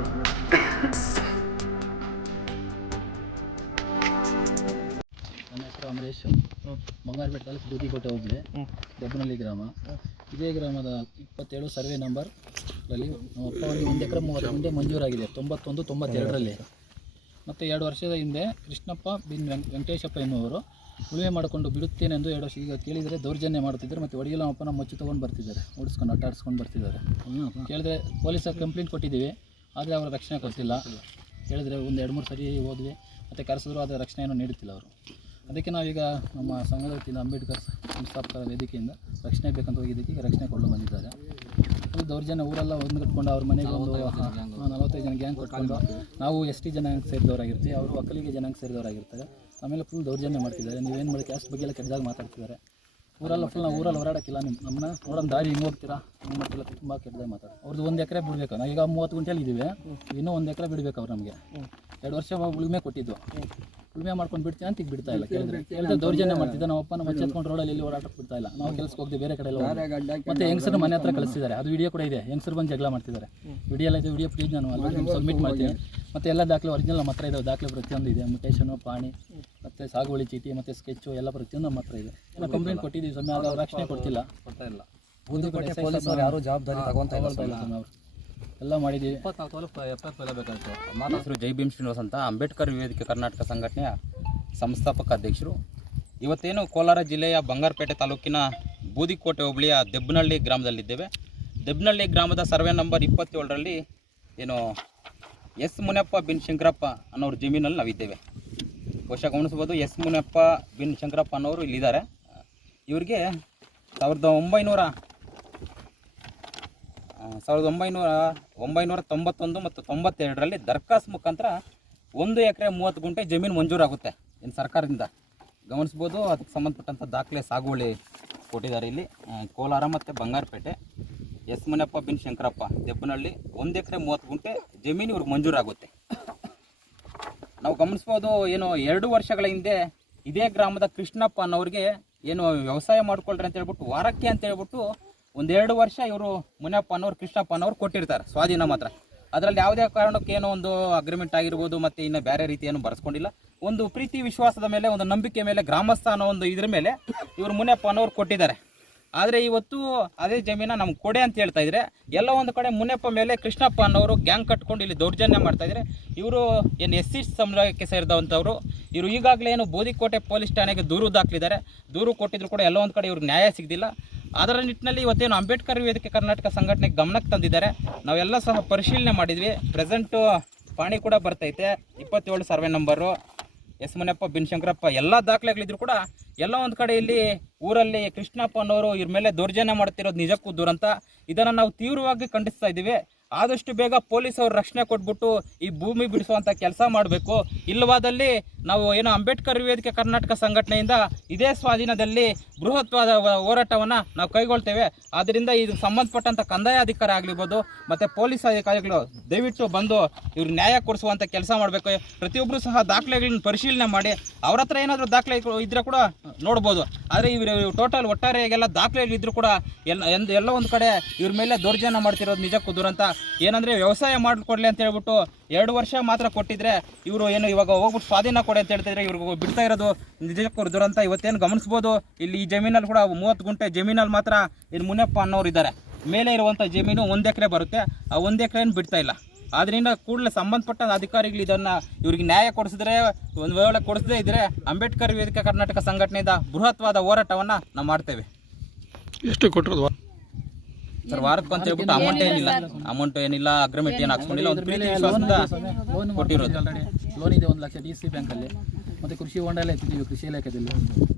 ನನ್ನ ಹೆಸರು ಅಮರೇಶ್. ಬಂಗಾರಪೇಟೆ ತಾಲೂಕು ಬೂದಿಕೋಟೆ ಹೋಬಳಿ, ದೆಬ್ಬನಹಳ್ಳಿ ಗ್ರಾಮ. ಇದೇ ಗ್ರಾಮದ 27 ಸರ್ವೆ ನಂಬರಲ್ಲಿ ನಮ್ಮ ಅಪ್ಪ ಅವರಿಗೆ 1 ಎಕರೆ 30 ಗುಂಟೆ ಮಂಜೂರಾಗಿದೆ 91-92ರಲ್ಲಿ. ಮತ್ತು 2 ವರ್ಷದ ಹಿಂದೆ ಕೃಷ್ಣಪ್ಪ ಬಿನ್ ವೆಂಕಟೇಶಪ್ಪ ಎನ್ನುವರು ಉಳುಮೆ ಮಾಡಿಕೊಂಡು ಬಿಡುತ್ತೇನೆಂದು 2 ವರ್ಷ ಈಗ ಕೇಳಿದರೆ ದೌರ್ಜನ್ಯ ಮಾಡ್ತಿದ್ದಾರೆ. ಮತ್ತು ಹೊಡೆಯಲು ನಮ್ಮ ಅಪ್ಪನ ಮಚ್ಚು ತೊಗೊಂಡು ಬರ್ತಿದ್ದಾರೆ, ಓಡಿಸ್ಕೊಂಡು ಅಟ್ಟಾಡಿಸ್ಕೊಂಡು ಬರ್ತಿದ್ದಾರೆ. ಕೇಳಿದ್ರೆ ಪೊಲೀಸರು ಕಂಪ್ಲೇಂಟ್ ಕೊಟ್ಟಿದ್ದೀವಿ, ಆದರೆ ಅವರ ರಕ್ಷಣೆ ಕೊಡ್ತಿಲ್ಲ. ಹೇಳಿದ್ರೆ 1-2-3 ಸರಿ ಹೋದ್ವಿ, ಮತ್ತು ಕರೆಸಿದ್ರು, ಆದರೆ ರಕ್ಷಣೆಯನ್ನು ನೀಡುತ್ತಿಲ್ಲ ಅವರು. ಅದಕ್ಕೆ ನಾವೀಗ ನಮ್ಮ ಸಂಘದ ವತಿಯಿಂದ ಅಂಬೇಡ್ಕರ್ ಸಂಸ್ಥಾಪಕರ ವೇದಿಕೆಯಿಂದ ರಕ್ಷಣೆ ಬೇಕಂತ ಹೋಗಿದ್ದಕ್ಕೆ ಈಗ ರಕ್ಷಣೆ ಕೊಳ್ಳಲು ಬಂದಿದ್ದಾರೆ. ಫುಲ್ ದೌರ್ಜನ್ಯ, ಊರೆಲ್ಲ ಕಟ್ಕೊಂಡು ಅವ್ರ ಮನೆಗೆ ಒಂದು 45 ಜನ ಗ್ಯಾಂಗ್ ಕಟ್ಕೊಂಡು, ನಾವು ST ಜನಾಂಗ ಸೇರಿದವರಾಗಿರ್ತೀವಿ, ಅವರು ಒಕ್ಕಲಿಗೆ ಜನಾಂಗ ಸೇರಿದವರಾಗಿರ್ತಾರೆ. ಆಮೇಲೆ ಫುಲ್ ದೌರ್ಜನ್ಯ ಮಾಡ್ತಿದ್ದಾರೆ. ನೀವೇನು ಮಾಡಿ ಕ್ಯಾಸ್ಟ್ ಬಗ್ಗೆ ಎಲ್ಲ ಕೆಟ್ಟದಾಗ ಮಾತಾಡ್ತಿದ್ದಾರೆ. ಊರೆಲ್ಲ ಫುಲ್ ನಾವು ಊರಲ್ಲಿ ಹೊರಾಡೋಕ್ಕಿಲ್ಲ, ನಮ್ಮನ್ನ ನೋಡೋಣ ದಾರಿ ಹಿಂಗೆ ಹೋಗ್ತೀರಾ ಹಿಂಗೆ ಮಾಡ್ತಿಲ್ಲ, ತುಂಬ ಕೆಟ್ಟದಾಗ ಮಾತಾಡ. ಅವ್ರದ್ದು 1 ಎಕರೆ ಬಿಡಬೇಕು. ನಾವು ಈಗ 30 ಗುಂಟೆಯಲ್ಲಿ ಇದ್ದೀವಿ, ಇನ್ನೂ 1 ಎಕರೆ ಬಿಡಬೇಕು ಅವ್ರು ನಮಗೆ. 2 ವರ್ಷ ಉಳುಮೆ ಕೊಟ್ಟಿದ್ದು, ಉಳುಮೆ ಮಾಡ್ಕೊಂಡು ಬಿಡ್ತೀನಿ ಅಂತ ಈಗ ಬಿಡ್ತಾ ಇಲ್ಲ. ಕೇಳಿದ್ರೆ ದೌರ್ಜನ್ಯ ಮಾಡ್ತಿದ್ದೆ. ನಮ್ಮ ಅಪ್ಪನ ಮಚ್ಚೆ ಎತ್ಕೊಂಡು ರೋಡಲ್ಲಿ ಎಲ್ಲಿ ಓಡಾಟಕ್ಕೆ ಬಿಡ್ತಾ ಇಲ್ಲ. ನಾವು ಕೆಲಸಕ್ಕೆ ಹೋಗ್ತೀವಿ, ಬೇರೆ ಕಡೆ ಎಲ್ಲ ಮತ್ತೆ ಹೆಂಗಸರು ಮನೆ ಹತ್ರ ಕಳಿಸ್ತಿದ್ದಾರೆ. ಅದು ವಿಡಿಯೋ ಕೂಡ ಇದೆ, ಹೆಂಗಸರು ಬಂದು ಜಗಳ ಮಾಡ್ತಿದ್ದಾರೆ. ವಿಡಿಯೋ ಎಲ್ಲ ಇದೆ, ವಿಡಿಯೋ ಪ್ಲೀಸ್ ನಾನು ಅಲ್ಲಿ ಸಬ್ಮಿಟ್ ಮಾಡ್ತೀನಿ. ಮತ್ತು ಎಲ್ಲ ದಾಖಲೆ ಒರಿಜಿನಲ್ ನಮ್ಮ ಹತ್ರ ಇದ್ದಾವೆ, ದಾಖಲೆ ಪ್ರತಿಯೊಂದು ಇದೆ. ಮ್ಯುಟೇಷನು, ಪಾಣಿ, ಮತ್ತು ಸಾಗುವಳಿ ಚೀಟಿ, ಮತ್ತು ಸ್ಕೆಚ್ಚು ಎಲ್ಲ ಪ್ರತಿಯೊಂದು ನಮ್ಮ ಹತ್ರ ಇದೆ. ಎಲ್ಲ ಕಂಪ್ಲೇಂಟ್ ಕೊಟ್ಟಿದ್ದೀವಿ ಸಮಯ, ಆಗ ಅವ್ರು ರಕ್ಷಣೆ ಕೊಡ್ತಾ ಇಲ್ಲ. ಪೊಲೀಸರು ಯಾರು ಜವಾಬ್ದಾರಿ ತಗೊಳ್ತಾ ಇಲ್ಲ ಸ್ವಾಮಿ, ಅವರು ಎಲ್ಲ ಮಾಡಿದ್ದೀವಿ. ನನ್ನ ಹೆಸರು ಜೈ ಭೀಮ್ ಶ್ರೀನಿವಾಸ್ ಅಂತ, ಅಂಬೇಡ್ಕರ್ ವೇದಿಕೆ ಕರ್ನಾಟಕ ಸಂಘಟನೆಯ ಸಂಸ್ಥಾಪಕ ಅಧ್ಯಕ್ಷರು. ಇವತ್ತೇನು ಕೋಲಾರ ಜಿಲ್ಲೆಯ ಬಂಗಾರಪೇಟೆ ತಾಲೂಕಿನ ಬೂದಿಕೋಟೆ ಹೋಬಳಿಯ ದೆಬ್ಬನಹಳ್ಳಿ ಗ್ರಾಮದಲ್ಲಿದ್ದೇವೆ. ದೆಬ್ಬನಹಳ್ಳಿ ಗ್ರಾಮದ ಸರ್ವೆ ನಂಬರ್ 27ರಲ್ಲಿ ಏನು ಎಸ್ ಮುನಿಯಪ್ಪ ಬಿನ್ ಶಂಕರಪ್ಪ ಅನ್ನೋರ ಜಮೀನಲ್ಲಿ ನಾವಿದ್ದೇವೆ. ಬಹುಶಃ ಗಮನಿಸ್ಬೋದು, ಎಸ್ ಮುನಿಯಪ್ಪ ಬಿನ್ ಶಂಕರಪ್ಪ ಅನ್ನೋರು ಇಲ್ಲಿದ್ದಾರೆ. ಇವರಿಗೆ 1991 ಮತ್ತು 92ರಲ್ಲಿ ದರ್ಖಾಸ್ತ್ ಮುಖಾಂತರ 1 ಎಕರೆ 30 ಗುಂಟೆ ಜಮೀನು ಮಂಜೂರಾಗುತ್ತೆ ಇನ್ನು ಸರ್ಕಾರದಿಂದ. ಗಮನಿಸ್ಬೋದು, ಅದಕ್ಕೆ ಸಂಬಂಧಪಟ್ಟಂಥ ದಾಖಲೆ ಸಾಗುವಳಿ ಕೊಟ್ಟಿದ್ದಾರೆ ಇಲ್ಲಿ ಕೋಲಾರ ಮತ್ತು ಬಂಗಾರಪೇಟೆ. ಎಸ್ ಮುನಿಯಪ್ಪ ಬಿನ್ ಶಂಕರಪ್ಪ ದೆಬ್ಬನಹಳ್ಳಿ 1 ಎಕರೆ 30 ಗುಂಟೆ ಜಮೀನು ಇವ್ರಿಗೆ ಮಂಜೂರಾಗುತ್ತೆ. ನಾವು ಗಮನಿಸ್ಬೋದು, ಏನು 2 ವರ್ಷಗಳ ಹಿಂದೆ ಇದೇ ಗ್ರಾಮದ ಕೃಷ್ಣಪ್ಪ ಅನ್ನೋರಿಗೆ ಏನು ವ್ಯವಸಾಯ ಮಾಡ್ಕೊಳ್ರಿ ಅಂತ ಹೇಳ್ಬಿಟ್ಟು ವಾರಕ್ಕೆ ಅಂತ ಹೇಳ್ಬಿಟ್ಟು 1-2 ವರ್ಷ ಇವರು ಮುನಿಯಪ್ಪ ಅನ್ನೋರು ಕೃಷ್ಣಪ್ಪ ಅನ್ನೋರು ಕೊಟ್ಟಿರ್ತಾರೆ ಸ್ವಾಧೀನ ಮಾತ್ರ. ಅದರಲ್ಲಿ ಯಾವುದೇ ಕಾರಣಕ್ಕೆ ಏನೋ ಒಂದು ಅಗ್ರಿಮೆಂಟ್ ಆಗಿರ್ಬೋದು, ಮತ್ತು ಇನ್ನು ಬೇರೆ ರೀತಿಯನ್ನು ಬರೆಸ್ಕೊಂಡಿಲ್ಲ. ಒಂದು ಪ್ರೀತಿ ವಿಶ್ವಾಸದ ಮೇಲೆ, ಒಂದು ನಂಬಿಕೆ ಮೇಲೆ, ಗ್ರಾಮಸ್ಥ ಅನ್ನೋ ಒಂದು ಇದ್ರ ಮೇಲೆ ಇವರು ಮುನಿಯಪ್ಪ ಅನ್ನೋರು ಕೊಟ್ಟಿದ್ದಾರೆ. ಆದರೆ ಇವತ್ತು ಅದೇ ಜಮೀನ ನಮ್ಗೆ ಕೊಡೆ ಅಂತ ಹೇಳ್ತಾ ಇದ್ರೆ, ಎಲ್ಲ ಒಂದು ಕಡೆ ಮುನಿಯಪ್ಪ ಮೇಲೆ ಕೃಷ್ಣಪ್ಪ ಅನ್ನೋರು ಗ್ಯಾಂಗ್ ಕಟ್ಕೊಂಡು ಇಲ್ಲಿ ದೌರ್ಜನ್ಯ ಮಾಡ್ತಾ ಇದ್ದಾರೆ. ಇವರು ಏನು SC ಸಮುದಾಯಕ್ಕೆ ಸೇರಿದಂಥವ್ರು. ಇವರು ಈಗಾಗಲೇ ಏನು ಬೂದಿಕೋಟೆ ಪೊಲೀಸ್ ಠಾಣೆಗೆ ದೂರು ದಾಖಲಿದ್ದಾರೆ. ದೂರು ಕೊಟ್ಟಿದ್ರು ಕೂಡ ಎಲ್ಲ ಒಂದು ಕಡೆ ಇವ್ರಿಗೆ ನ್ಯಾಯ ಸಿಗಲಿಲ್ಲ. ಅದರ ನಿಟ್ಟಿನಲ್ಲಿ ಇವತ್ತೇನು ಅಂಬೇಡ್ಕರ್ ವೇದಿಕೆ ಕರ್ನಾಟಕ ಸಂಘಟನೆಗೆ ಗಮನಕ್ಕೆ ತಂದಿದ್ದಾರೆ. ನಾವೆಲ್ಲ ಸಹ ಪರಿಶೀಲನೆ ಮಾಡಿದ್ವಿ. ಪ್ರೆಸೆಂಟು ಪಾಣಿ ಕೂಡ ಬರ್ತೈತೆ, 27 ಸರ್ವೆ ನಂಬರು, ಎಸ್ ಮುನಿಯಪ್ಪ ಬಿನ್ ಶಂಕರಪ್ಪ ಎಲ್ಲ ದಾಖಲೆಗಳಿದ್ರು ಕೂಡ ಎಲ್ಲ ಒಂದು ಕಡೆ ಇಲ್ಲಿ ಊರಲ್ಲಿ ಕೃಷ್ಣಪ್ಪ ಅನ್ನೋರು ಇವ್ರ ಮೇಲೆ ದೌರ್ಜನ್ಯ ಮಾಡ್ತಿರೋದು ನಿಜಕ್ಕೂ ದುರಂತ. ಇದನ್ನು ನಾವು ತೀವ್ರವಾಗಿ ಖಂಡಿಸ್ತಾ ಇದ್ದೀವಿ. ಆದಷ್ಟು ಬೇಗ ಪೊಲೀಸ್ ಅವರು ರಕ್ಷಣೆ ಕೊಟ್ಬಿಟ್ಟು ಈ ಭೂಮಿ ಬಿಡಿಸುವಂಥ ಕೆಲಸ ಮಾಡಬೇಕು. ಇಲ್ಲವಾದಲ್ಲಿ ನಾವು ಏನು ಅಂಬೇಡ್ಕರ್ ವೇದಿಕೆ ಕರ್ನಾಟಕ ಸಂಘಟನೆಯಿಂದ ಇದೇ ಸ್ವಾಧೀನದಲ್ಲಿ ಬೃಹತ್ವಾದ ಹೋರಾಟವನ್ನು ನಾವು ಕೈಗೊಳ್ತೇವೆ. ಆದ್ದರಿಂದ ಇದು ಸಂಬಂಧಪಟ್ಟಂಥ ಕಂದಾಯ ಅಧಿಕಾರಿ ಆಗಿರ್ಬೋದು ಮತ್ತು ಪೊಲೀಸ್ ಅಧಿಕಾರಿಗಳು ದಯವಿಟ್ಟು ಬಂದು ಇವ್ರಿಗೆ ನ್ಯಾಯ ಕೊಡಿಸುವಂಥ ಕೆಲಸ ಮಾಡಬೇಕು. ಪ್ರತಿಯೊಬ್ಬರು ಸಹ ದಾಖಲೆಗಳನ್ನ ಪರಿಶೀಲನೆ ಮಾಡಿ ಅವ್ರ ಹತ್ರ ಏನಾದರೂ ದಾಖಲೆ ಇದ್ದರೆ ಕೂಡ ನೋಡ್ಬೋದು. ಆದರೆ ಇವರು ಟೋಟಲ್ ಒಟ್ಟಾರೆಯಾಗೆಲ್ಲ ದಾಖಲೆಗಳಿದ್ರು ಕೂಡ ಎಲ್ಲ ಒಂದು ಕಡೆ ಇವ್ರ ಮೇಲೆ ದೌರ್ಜನ್ಯ ಮಾಡ್ತಿರೋದು ನಿಜಕ್ಕೂ ದುರಂತ. ಏನಂದರೆ ವ್ಯವಸಾಯ ಮಾಡಿಕೊಡ್ಲಿ ಅಂತ ಹೇಳ್ಬಿಟ್ಟು 2 ವರ್ಷ ಮಾತ್ರ ಕೊಟ್ಟಿದ್ರೆ ಇವರು ಏನು ಇವಾಗ ಹೋಗ್ಬಿಟ್ಟು ಸ್ವಾಧೀನ ಕೊಡಿ ಅಂತ ಹೇಳ್ತಿದ್ರೆ ಇವ್ರಿಗೆ ಬಿಡ್ತಾ ಇರೋದು ನಿಜಕ್ಕೂ ದುರಂತ. ಇವತ್ತೇನು ಗಮನಿಸ್ಬೋದು, ಇಲ್ಲಿ ಈ ಜಮೀನಲ್ಲಿ ಕೂಡ 30 ಗುಂಟೆ ಜಮೀನಲ್ಲಿ ಮಾತ್ರ ಇಲ್ಲಿ ಮುನಿಯಪ್ಪ ಅನ್ನೋರು ಇದ್ದಾರೆ. ಮೇಲೆ ಇರುವಂಥ ಜಮೀನು 1 ಎಕರೆ ಬರುತ್ತೆ, ಆ 1 ಎಕರೆಯನ್ನು ಬಿಡ್ತಾ ಇಲ್ಲ. ಆದ್ದರಿಂದ ಕೂಡಲೇ ಸಂಬಂಧಪಟ್ಟ ಅಧಿಕಾರಿಗಳು ಇದನ್ನು ಇವ್ರಿಗೆ ನ್ಯಾಯ ಕೊಡಿಸಿದ್ರೆ, ಒಂದು ವೇಳೆ ಕೊಡಿಸದೇ ಇದ್ದರೆ ಅಂಬೇಡ್ಕರ್ ವೇದಿಕೆ ಕರ್ನಾಟಕ ಸಂಘಟನೆಯಿಂದ ಬೃಹತ್ವಾದ ಹೋರಾಟವನ್ನು ನಾವು ಮಾಡ್ತೇವೆ. ಎಷ್ಟು ಕೊಟ್ಟರು ಸರ್? ವಾರಕ್ಕೆ ಅಂತ ಹೇಳ್ಬಿಟ್ಟು ಅಮೌಂಟ್ ಏನಿಲ್ಲ, ಅಗ್ರಿಮೆಂಟ್ ಏನು ಹಾಕ್ಸ್ಕೊಂಡಿಲ್ಲ, ಒಂದು ಪ್ರೀತಿ ವಿಶ್ವಾಸದಿಂದ ಕೊಟ್ಟಿರೋದು. ಲೋನ್ ಇದೆ 1 ಲಕ್ಷ DC ಬ್ಯಾಂಕಲ್ಲಿ. ಮತ್ತು ಕೃಷಿ ಹೊಂಡ ಎಲ್ಲ ಎತ್ತಿದ್ದೀವಿ ಕೃಷಿ ಇಲಾಖೆಯಲ್ಲಿ.